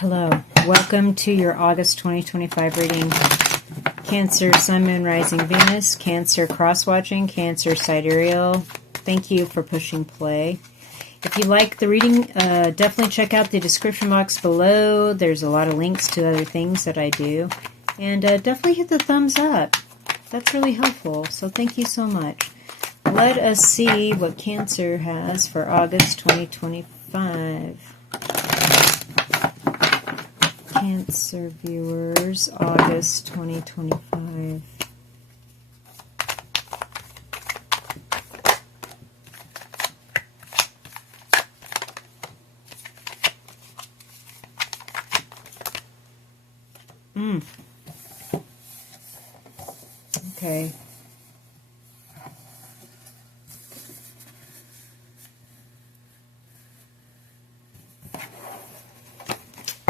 Hello, welcome to your August 2025 reading. Cancer, Sun, Moon, Rising, Venus, Cancer, cross-watching, Cancer, sidereal. Thank you for pushing play. If you like the reading, definitely check out the description box below. There's a lot of links to other things that I do. And definitely hit the thumbs up. That's really helpful, so thank you so much. Let us see what Cancer has for August 2025. Cancer viewers, August 2025. Okay.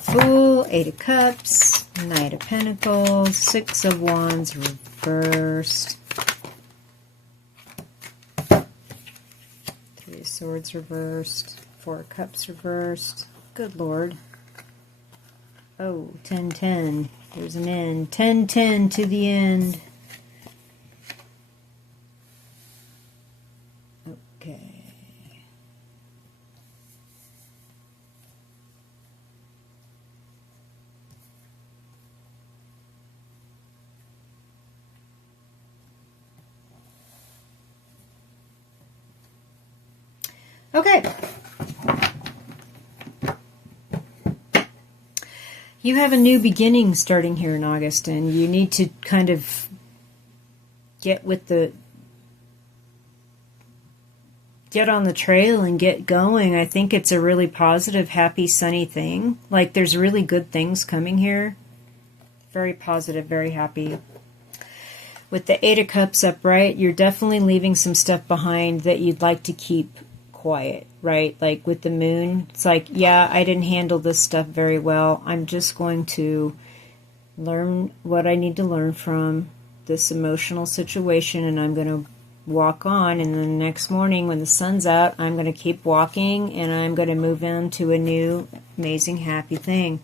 Fool, Eight of Cups, Knight of Pentacles, Six of Wands reversed, Three of Swords reversed, Four of Cups reversed. Good Lord. Oh, 10-10. There's an end. 10-10 to the end. Okay. Okay. You have a new beginning starting here in August, and you need to kind of get on the trail and get going. I think it's a really positive, happy, sunny thing. Like, there's really good things coming here. Very positive, very happy. With the Eight of Cups upright, you're definitely leaving some stuff behind that you'd like to keep quiet, right? Like with the Moon, it's like, yeah, I didn't handle this stuff very well. I'm just going to learn what I need to learn from this emotional situation, and I'm going to walk on. And then the next morning when the sun's out, I'm going to keep walking, and I'm going to move into a new, amazing, happy thing.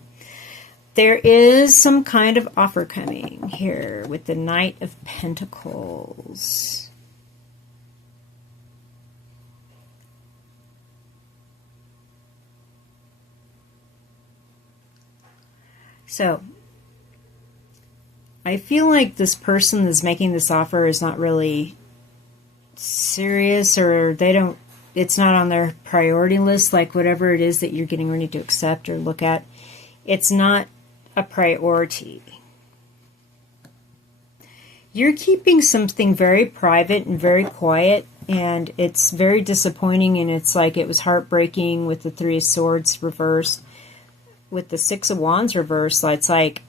There is some kind of offer coming here with the Knight of Pentacles. So, I feel like this person that's making this offer is not really serious, or it's not on their priority list, like whatever it is that you're getting ready to accept or look at. It's not a priority. You're keeping something very private and very quiet, and it's very disappointing, and it's like it was heartbreaking with the Three of Swords reversed. With the Six of Wands reversed, it's like,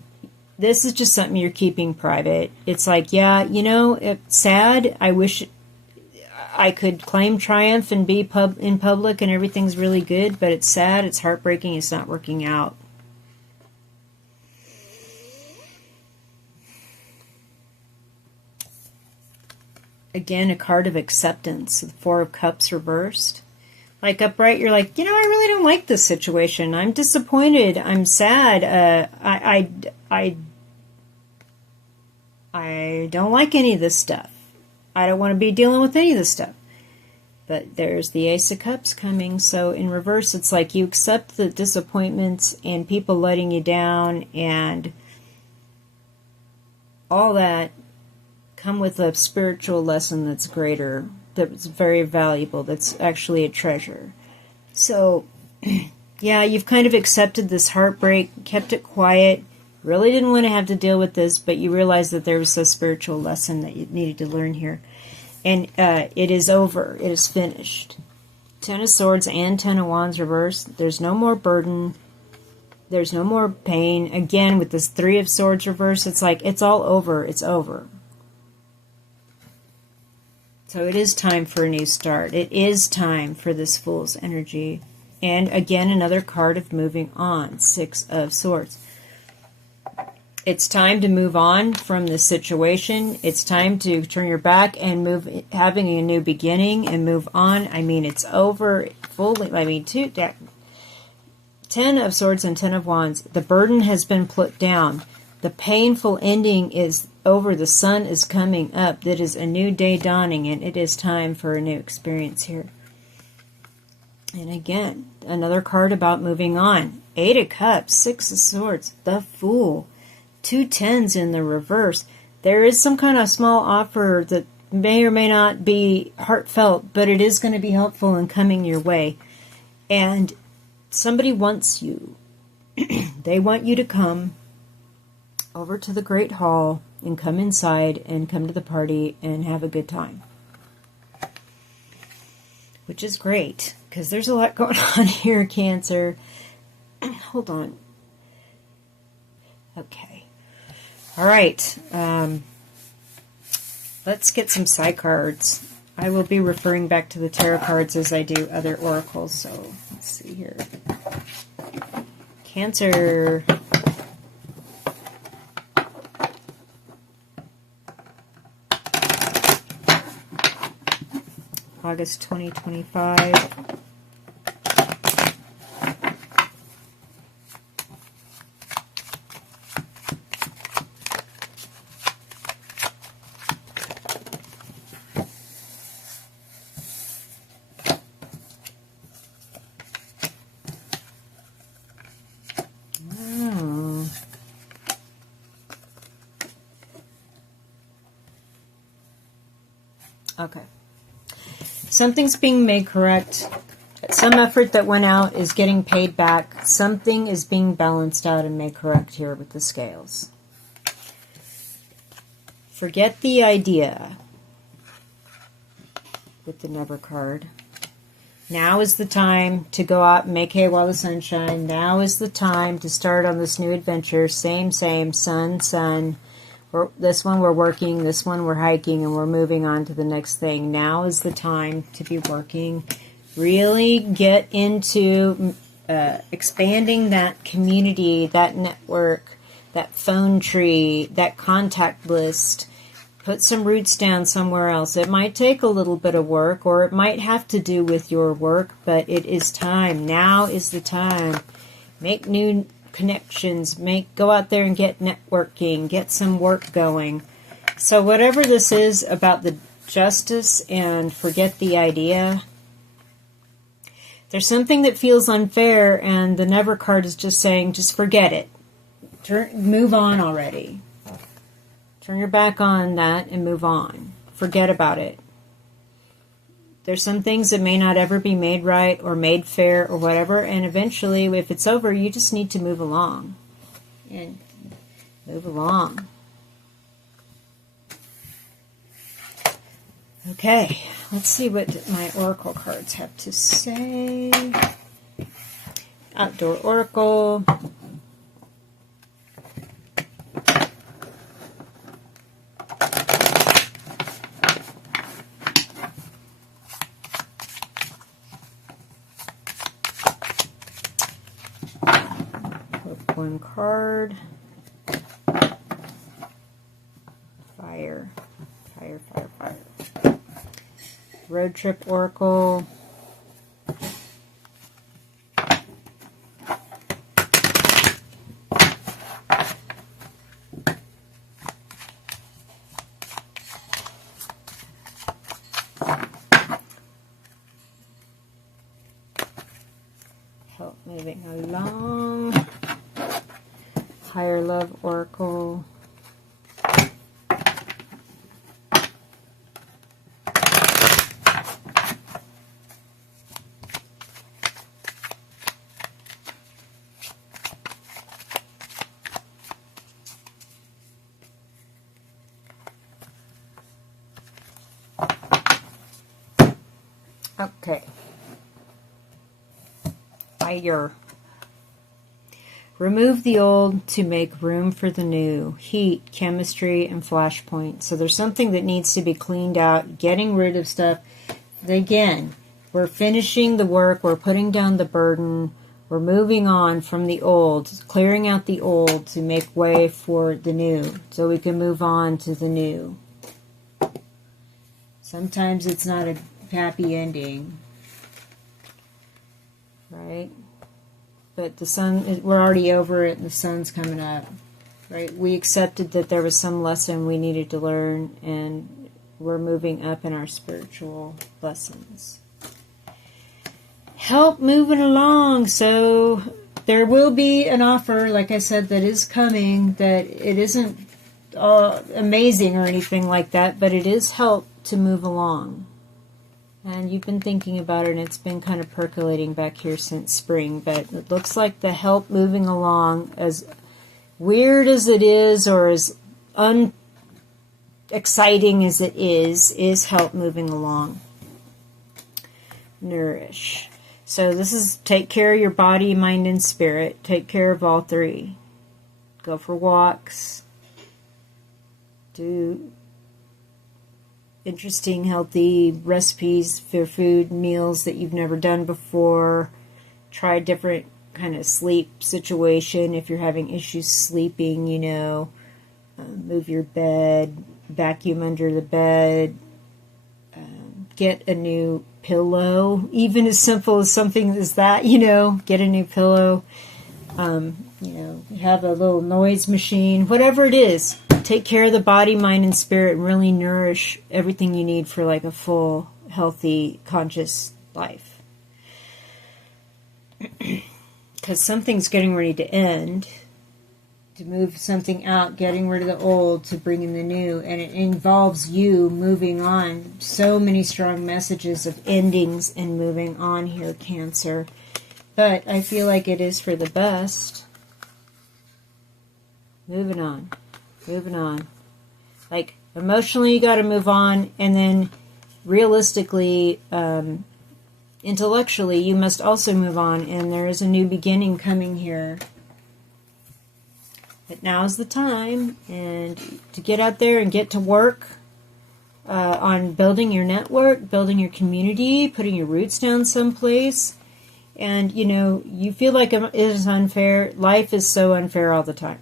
this is just something you're keeping private. It's like, yeah, you know, it's sad. I wish I could claim triumph and be in public and everything's really good, but it's sad, it's heartbreaking, it's not working out. Again, a card of acceptance. The Four of Cups reversed. Like upright, you're like, you know, I really don't like this situation. I'm disappointed. I'm sad. I don't like any of this stuff. I don't want to be dealing with any of this stuff. But there's the Ace of Cups coming. So in reverse, it's like you accept the disappointments and people letting you down and all that, come with a spiritual lesson that's greater, that's very valuable, that's actually a treasure. So, yeah, you've kind of accepted this heartbreak, kept it quiet, really didn't want to have to deal with this, but you realized that there was a spiritual lesson that you needed to learn here. And it is over. It is finished. Ten of Swords and Ten of Wands reversed. There's no more burden. There's no more pain. Again, with this Three of Swords reversed, it's like, it's all over. It's over. So it is time for a new start. It is time for this Fool's energy. And again, another card of moving on. Six of Swords. It's time to move on from this situation. It's time to turn your back and move, having a new beginning and move on. I mean, it's over fully. I mean, Ten of Swords and Ten of Wands. The burden has been put down. The painful ending is over. The sun is coming up. That is a new day dawning, and it is time for a new experience here. And again, another card about moving on. Eight of Cups, Six of Swords, the Fool, 2 tens in the reverse. There is some kind of small offer that may or may not be heartfelt, but it is going to be helpful in coming your way. And somebody wants you. They want you to come over to the Great Hall and come inside and come to the party and have a good time. Which is great, because there's a lot going on here, Cancer. Hold on. Okay. All right. Let's get some side cards. I will be referring back to the tarot cards as I do other oracles. So let's see here. Cancer. August 2025. Okay. Something's being made correct. Some effort that went out is getting paid back. Something is being balanced out and made correct here with the scales. Forget the idea with the Never card. Now is the time to go out and make hay while the sun shines. Now is the time to start on this new adventure. Same, sun. This one we're working, this one we're hiking, and we're moving on to the next thing. Now is the time to be working. Really get into expanding that community, that network, that phone tree, that contact list. Put some roots down somewhere else. It might take a little bit of work, or it might have to do with your work, but it is time. Now is the time. Make new connections, go out there and get networking, get some work going. So whatever this is about the justice and forget the idea, there's something that feels unfair, and the Never card is just saying, just forget it. Move on already. Turn your back on that and move on. Forget about it. There's some things that may not ever be made right or made fair or whatever, and eventually, if it's over, you just need to move along. And move along. Okay, let's see what my oracle cards have to say. Outdoor Oracle. One card. Fire. Road Trip Oracle. Help moving along. Higher Love Oracle. Okay. Fire. Remove the old to make room for the new. Heat, chemistry, and flashpoint. So there's something that needs to be cleaned out, getting rid of stuff. Again, we're finishing the work, we're putting down the burden, we're moving on from the old, clearing out the old to make way for the new, so we can move on to the new. Sometimes it's not a happy ending, right? but the sun, we're already over it and the sun's coming up, right? We accepted that there was some lesson we needed to learn, and we're moving up in our spiritual lessons. Help moving along. So there will be an offer, like I said, that is coming, that it isn't amazing or anything like that, but it is help to move along. And you've been thinking about it, and it's been kind of percolating back here since spring, but it looks like the help moving along, as weird as it is, or as unexciting as it is help moving along. Nourish. So this is take care of your body, mind, and spirit. Take care of all three. Go for walks. Do interesting, healthy recipes for food, meals that you've never done before. Try a different kind of sleep situation. If you're having issues sleeping, move your bed, vacuum under the bed, get a new pillow, even as simple as something as that, get a new pillow, have a little noise machine, whatever it is. Take care of the body, mind, and spirit, and really nourish everything you need for like a full, healthy, conscious life. Because something's getting ready to end, to move something out, getting rid of the old, to bring in the new, and it involves you moving on. So many strong messages of endings and moving on here, Cancer. But I feel like it is for the best. Moving on. Moving on. Like, emotionally you got to move on, and then realistically, intellectually, you must also move on, and there is a new beginning coming here. But now's the time, and to get out there and get to work on building your network, building your community, putting your roots down someplace. And, you feel like it is unfair. Life is so unfair all the time.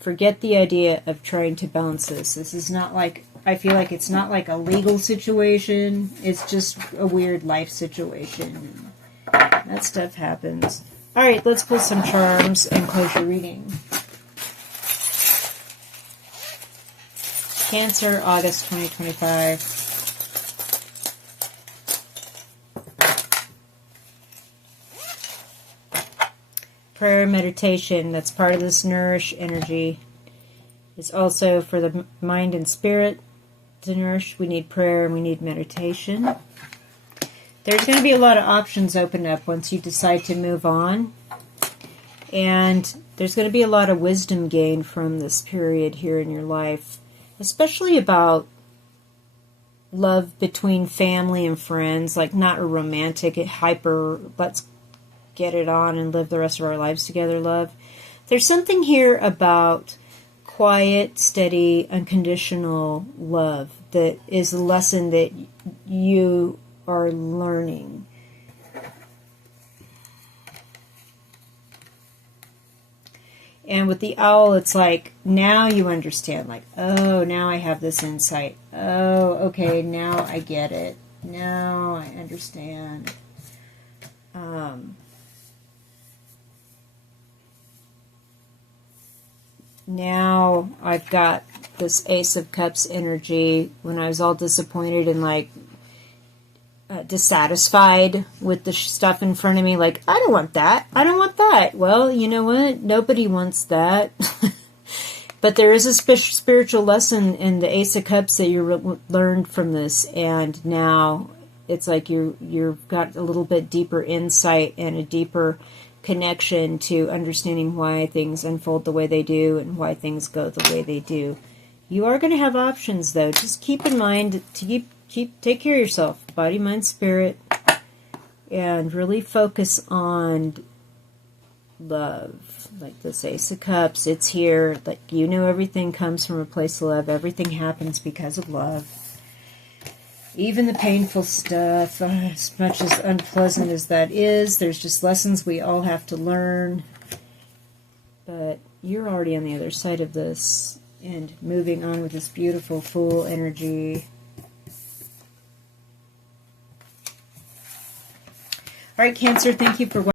Forget the idea of trying to balance this. This is not like, I feel like it's not like a legal situation. It's just a weird life situation. That stuff happens. All right, let's pull some charms and close your reading. Cancer, August 2025. Prayer, meditation, that's part of this nourish energy. It's also for the mind and spirit to nourish. We need prayer and we need meditation. There's going to be a lot of options open up once you decide to move on. And there's going to be a lot of wisdom gained from this period here in your life, especially about love between family and friends, like not a romantic, hyper, let's get it on and live the rest of our lives together love. There's something here about quiet, steady, unconditional love that is a lesson that you are learning. And with the owl, it's like, now you understand. Like, oh, now I have this insight. Oh, okay, now I get it. Now I understand. Now I've got this Ace of Cups energy when I was all disappointed and like dissatisfied with the stuff in front of me. Like, I don't want that. I don't want that. Well, you know what? Nobody wants that. But there is a spiritual lesson in the Ace of Cups that you learned from this. And now it's like you've got a little bit deeper insight and a deeper connection to understanding why things unfold the way they do and why things go the way they do. You are going to have options, though. Just keep in mind to take care of yourself, body, mind, spirit, and really focus on love. Like this Ace of Cups, it's here. Like, everything comes from a place of love. Everything happens because of love. Even the painful stuff, as much as unpleasant as that is, there's just lessons we all have to learn. But you're already on the other side of this and moving on with this beautiful Fool energy. All right, Cancer, thank you for watching.